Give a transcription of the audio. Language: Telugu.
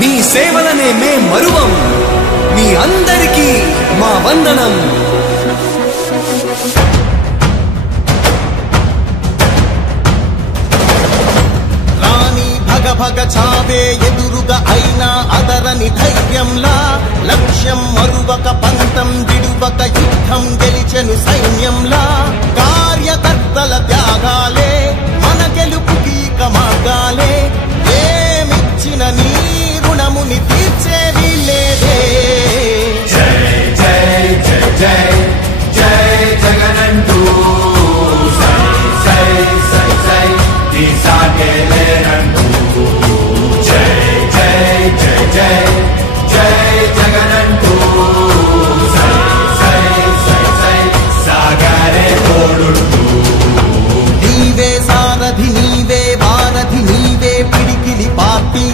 మీ సేవలనే మే మరువం మీ అందరికీ మా వందనం రాణి భగ భగ చావే ఎదురుగా అయినా అదరని ధైర్యంలా లక్ష్యం మరువక పంతం విడువక యుద్ధం గెలిచెను సైన్యంలా కార్యకర్తల త్యాగాలే మన గెలుపుకి మార్గాలే ఏమిచ్చిన నీ రుణముని తీర్చేది లేదే జై జై జై జై జై జగనంటూ సై సై సై సై తీసాగేలేనంటూ జై జై జై జై జై జగనంటూ సై సై సై సై సాగరే తోడుంటూ నీవే సారథి నీవే వారధి నీవే పిడికిలి పార్టీ